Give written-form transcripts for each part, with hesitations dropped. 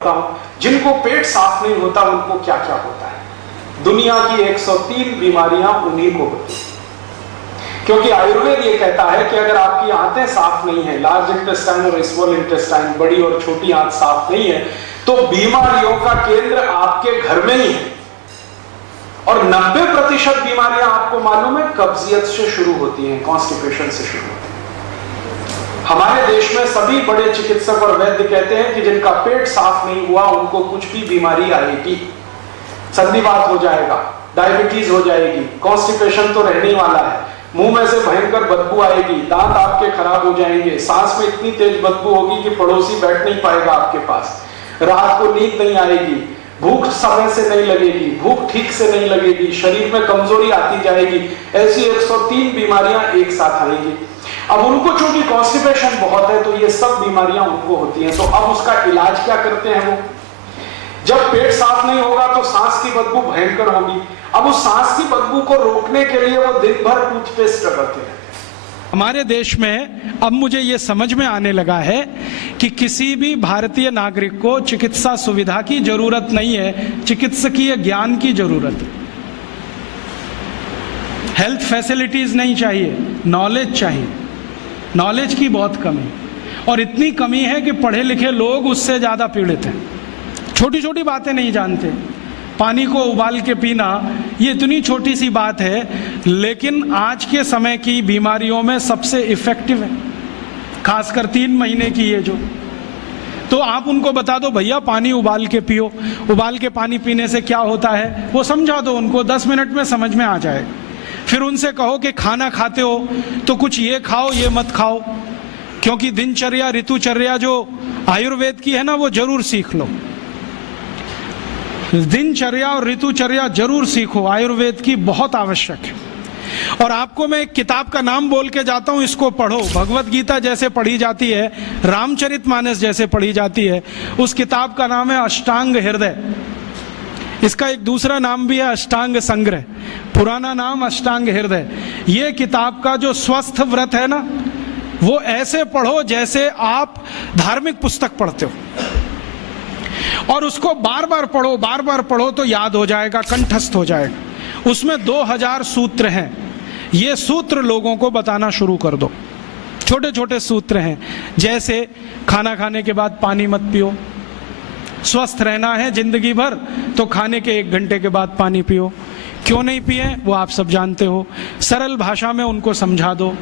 जिनको पेट साफ नहीं होता उनको क्या क्या होता है। दुनिया की 103 बीमारियां उन्हीं को होती हैं, क्योंकि आयुर्वेद ये कहता है कि अगर आपकी आंतें साफ नहीं है, लार्ज इंटेस्टाइन और स्मॉल इंटेस्टाइन, बड़ी और छोटी आंत साफ नहीं है, तो बीमारियों का केंद्र आपके घर में ही है। और 90% बीमारियां आपको मालूम है कब्जियत से शुरू होती हैं, कॉन्स्टिपेशन से शुरू होती है। हमारे देश में सभी बड़े चिकित्सक और वैद्य कहते हैं कि जिनका पेट साफ नहीं हुआ उनको कुछ भी बीमारी आएगी, संधिवात हो जाएगा, डायबिटीज हो जाएगी, कॉन्स्टिपेशन तो रहने वाला है, मुंह में से भयंकर बदबू आएगी, दांत आपके खराब हो जाएंगे, सांस में इतनी तेज बदबू होगी कि पड़ोसी बैठ नहीं पाएगा आपके पास, रात को नींद नहीं आएगी, भूख समय से नहीं लगेगी, भूख ठीक से नहीं लगेगी, शरीर में कमजोरी आती जाएगी। ऐसी 103 बीमारियां एक साथ आएंगी। अब उनको चूंकि कॉन्स्टिपेशन बहुत है तो ये सब बीमारियां उनको होती हैं। तो अब उसका इलाज क्या करते हैं वो? जब पेट साफ नहीं होगा तो सांस की बदबू भयंकर होगी। अब उस सांस की बदबू को रोकने के लिए वो दिन भर टूथपेस्ट रगड़ते हैं। हमारे देश में अब मुझे ये समझ में आने लगा है कि किसी भी भारतीय नागरिक को चिकित्सा सुविधा की जरूरत नहीं है, चिकित्सकीय ज्ञान की जरूरत है। हेल्थ फैसिलिटीज नहीं चाहिए, नॉलेज चाहिए। नॉलेज की बहुत कमी, और इतनी कमी है कि पढ़े लिखे लोग उससे ज़्यादा पीड़ित हैं। छोटी छोटी बातें नहीं जानते। पानी को उबाल के पीना ये इतनी छोटी सी बात है, लेकिन आज के समय की बीमारियों में सबसे इफेक्टिव है, खासकर 3 महीने की ये जो। तो आप उनको बता दो भैया पानी उबाल के पियो, उबाल के पानी पीने से क्या होता है वो समझा दो उनको, 10 मिनट में समझ में आ जाए। फिर उनसे कहो कि खाना खाते हो तो कुछ ये खाओ ये मत खाओ, क्योंकि दिनचर्या ऋतुचर्या जो आयुर्वेद की है ना वो जरूर सीख लो। दिनचर्या और ऋतुचर्या जरूर सीखो, आयुर्वेद की बहुत आवश्यक है। और आपको मैं एक किताब का नाम बोल के जाता हूं, इसको पढ़ो। भगवत गीता जैसे पढ़ी जाती है, रामचरितमानस जैसे पढ़ी जाती है, उस किताब का नाम है अष्टांग हृदय। इसका एक दूसरा नाम भी है अष्टांग संग्रह, पुराना नाम अष्टांग हृदय। ये किताब का जो स्वस्थ व्रत है ना, वो ऐसे पढ़ो जैसे आप धार्मिक पुस्तक पढ़ते हो, और उसको बार बार पढ़ो तो याद हो जाएगा, कंठस्थ हो जाएगा। उसमें 2000 सूत्र हैं। ये सूत्र लोगों को बताना शुरू कर दो। छोटे छोटे सूत्र हैं, जैसे खाना खाने के बाद पानी मत पियो, स्वस्थ रहना है जिंदगी भर तो खाने के 1 घंटे के बाद पानी पियो। क्यों नहीं पिए वो आप सब जानते हो, सरल भाषा में उनको समझा दो।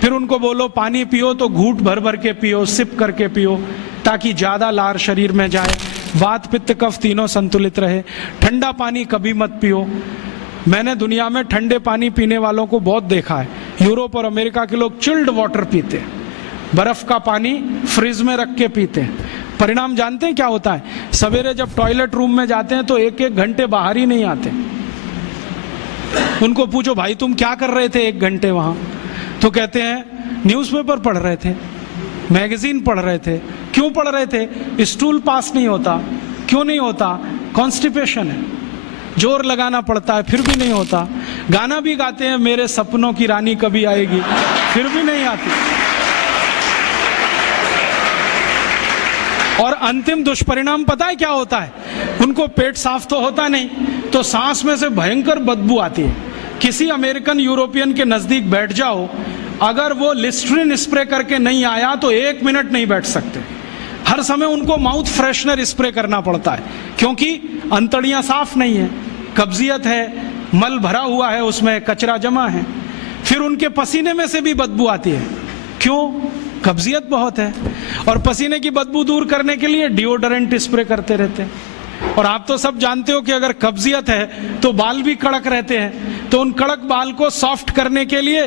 फिर उनको बोलो पानी पियो तो घूंट भर भर के पियो, सिप करके पियो, ताकि ज्यादा लार शरीर में जाए, वात पित्त कफ तीनों संतुलित रहे। ठंडा पानी कभी मत पियो। मैंने दुनिया में ठंडे पानी पीने वालों को बहुत देखा है। यूरोप और अमेरिका के लोग चिल्ड वाटर पीते हैं, बर्फ का पानी फ्रिज में रख के पीते हैं। परिणाम जानते हैं क्या होता है? सवेरे जब टॉयलेट रूम में जाते हैं तो 1-1 घंटे बाहर ही नहीं आते। उनको पूछो भाई तुम क्या कर रहे थे 1 घंटे वहां? तो कहते हैं न्यूज़पेपर पढ़ रहे थे, मैगजीन पढ़ रहे थे। क्यों पढ़ रहे थे? स्टूल पास नहीं होता। क्यों नहीं होता? कॉन्स्टिपेशन है, जोर लगाना पड़ता है फिर भी नहीं होता। गाना भी गाते हैं मेरे सपनों की रानी कभी आएगी, फिर भी नहीं आती। और अंतिम दुष्परिणाम पता है क्या होता है? उनको पेट साफ तो होता नहीं, तो सांस में से भयंकर बदबू आती है। किसी अमेरिकन यूरोपियन के नजदीक बैठ जाओ, अगर वो लिस्ट्रीन स्प्रे करके नहीं आया तो 1 मिनट नहीं बैठ सकते। हर समय उनको माउथ फ्रेशनर स्प्रे करना पड़ता है, क्योंकि अंतड़ियां साफ नहीं है, कब्जियत है, मल भरा हुआ है, उसमें कचरा जमा है। फिर उनके पसीने में से भी बदबू आती है। क्यों? कब्जियत बहुत है। और पसीने की बदबू दूर करने के लिए डिओडोरेंट स्प्रे करते रहते हैं। और आप तो सब जानते हो कि अगर कब्जियत है तो बाल भी कड़क रहते हैं, तो उन कड़क बाल को सॉफ्ट करने के लिए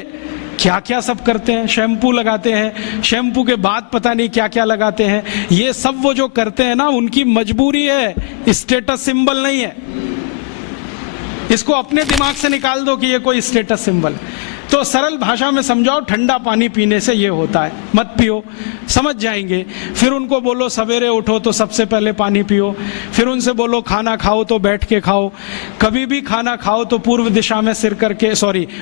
क्या क्या सब करते हैं। शैम्पू लगाते हैं, शैम्पू के बाद पता नहीं क्या क्या लगाते हैं। ये सब वो जो करते हैं ना, उनकी मजबूरी है, स्टेटस सिंबल नहीं है। इसको अपने दिमाग से निकाल दो कि ये कोई स्टेटस सिंबल है। तो सरल भाषा में समझाओ, ठंडा पानी पीने से ये होता है, मत पियो, समझ जाएंगे। फिर उनको बोलो सवेरे उठो तो सबसे पहले पानी पियो। फिर उनसे बोलो खाना खाओ तो बैठ के खाओ, कभी भी खाना खाओ तो पूर्व दिशा में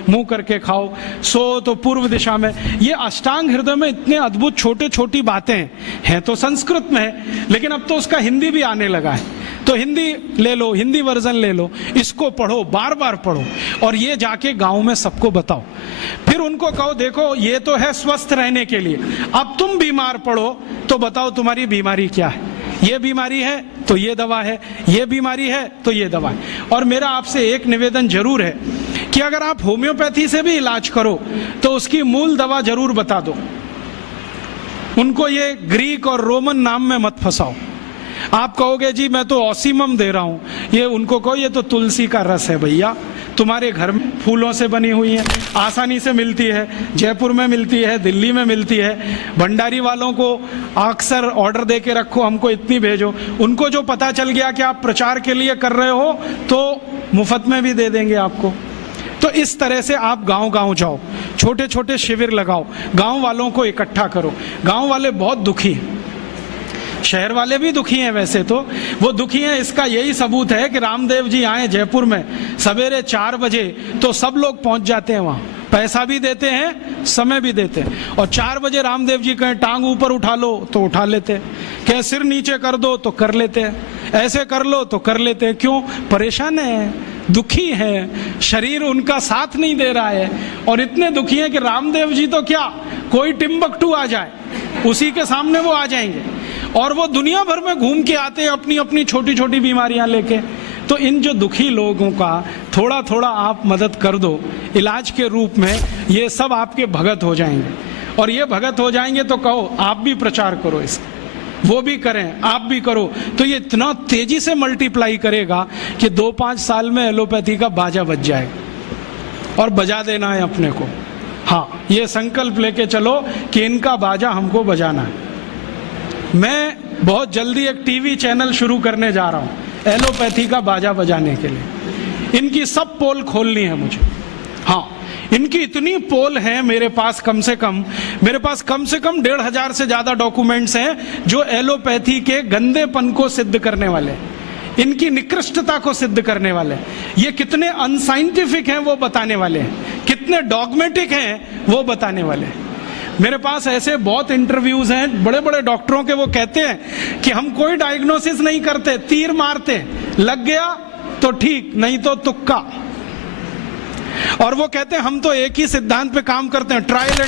मुंह करके खाओ, सो तो पूर्व दिशा में। ये अष्टांग हृदय में इतने अद्भुत छोटे छोटी बातें हैं तो संस्कृत में है, लेकिन अब तो उसका हिंदी भी आने लगा है। तो हिंदी ले लो, हिंदी वर्जन ले लो, इसको पढ़ो, बार बार पढ़ो और ये जाके गांव में सबको बताओ। फिर उनको कहो देखो ये तो है स्वस्थ रहने के लिए, अब तुम बीमार पड़ो तो बताओ तुम्हारी बीमारी क्या है। ये बीमारी है तो ये दवा है, ये बीमारी है तो ये दवा है। और मेरा आपसे एक निवेदन जरूर है कि अगर आप होम्योपैथी से भी इलाज करो तो उसकी मूल दवा जरूर बता दो। उनको ये ग्रीक और रोमन नाम में मत फंसाओ। आप कहोगे जी मैं तो ऑसीमम दे रहा हूं, ये उनको कहो ये तो तुलसी का रस है भैया, तुम्हारे घर में फूलों से बनी हुई है, आसानी से मिलती है, जयपुर में मिलती है, दिल्ली में मिलती है। भंडारी वालों को अक्सर ऑर्डर दे के रखो, हमको इतनी भेजो। उनको जो पता चल गया कि आप प्रचार के लिए कर रहे हो तो मुफ्त में भी दे देंगे आपको। तो इस तरह से आप गांव गांव जाओ, छोटे छोटे शिविर लगाओ, गांव वालों को इकट्ठा करो। गांव वाले बहुत दुखी हैं, शहर वाले भी दुखी हैं, वैसे तो वो दुखी हैं। इसका यही सबूत है कि रामदेव जी आए जयपुर में सवेरे 4 बजे तो सब लोग पहुंच जाते हैं वहां, पैसा भी देते हैं, समय भी देते हैं। और 4 बजे रामदेव जी कहें टांग ऊपर उठा लो तो उठा लेते हैं, कहें सिर नीचे कर दो तो कर लेते हैं, ऐसे कर लो तो कर लेते हैं। क्यों? परेशान है, दुखी है, शरीर उनका साथ नहीं दे रहा है। और इतने दुखी हैं कि रामदेव जी तो क्या, कोई टिम्बकटू आ जाए उसी के सामने वो आ जाएंगे और वो दुनिया भर में घूम के आते हैं अपनी अपनी छोटी छोटी बीमारियां लेके। तो इन जो दुखी लोगों का थोड़ा थोड़ा आप मदद कर दो इलाज के रूप में, ये सब आपके भगत हो जाएंगे। और ये भगत हो जाएंगे तो कहो आप भी प्रचार करो इसका, वो भी करें, आप भी करो, तो ये इतना तेजी से मल्टीप्लाई करेगा कि 2-5 साल में एलोपैथी का बाजा बज जाएगा। और बजा देना है अपने को, हाँ, ये संकल्प लेके चलो कि इनका बाजा हमको बजाना है। मैं बहुत जल्दी एक टीवी चैनल शुरू करने जा रहा हूं एलोपैथी का बाजा बजाने के लिए। इनकी सब पोल खोलनी है मुझे, हाँ, इनकी इतनी पोल हैं मेरे पास, कम से कम 1,500 से ज्यादा डॉक्यूमेंट्स हैं जो एलोपैथी के गंदेपन को सिद्ध करने वाले, इनकी निकृष्टता को सिद्ध करने वाले, ये कितने अनसाइंटिफिक हैं वो बताने वाले हैं, कितने डॉगमेटिक हैं वो बताने वाले हैं। मेरे पास ऐसे बहुत इंटरव्यूज हैं बड़े बड़े डॉक्टरों के, वो कहते हैं कि हम कोई डायग्नोसिस नहीं करते, तीर मारते, लग गया तो ठीक, नहीं तो तुक्का। और वो कहते हैं हम तो एक ही सिद्धांत पे काम करते हैं, ट्रायल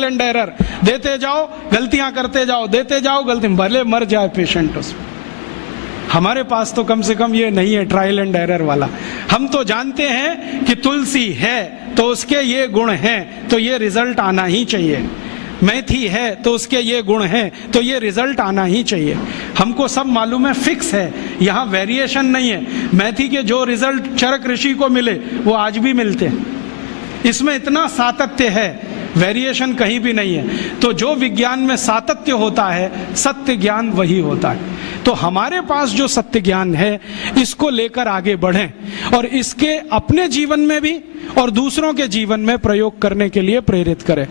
एंड एरर, देते जाओ गलतियां करते जाओ, देते जाओ गलती, भले मर जाए पेशेंट उसमें। हमारे पास तो कम से कम ये नहीं है ट्रायल एंड एरर वाला। हम तो जानते हैं कि तुलसी है तो उसके ये गुण हैं तो ये रिजल्ट आना ही चाहिए, मेथी है तो उसके ये गुण हैं तो ये रिजल्ट आना ही चाहिए। हमको सब मालूम है, फिक्स है, यहाँ वेरिएशन नहीं है। मेथी के जो रिजल्ट चरक ऋषि को मिले वो आज भी मिलते हैं, इसमें इतना सातत्य है, वेरिएशन कहीं भी नहीं है। तो जो विज्ञान में सातत्य होता है, सत्य ज्ञान वही होता है। तो हमारे पास जो सत्य ज्ञान है इसको लेकर आगे बढ़ें और इसके अपने जीवन में भी और दूसरों के जीवन में प्रयोग करने के लिए प्रेरित करें।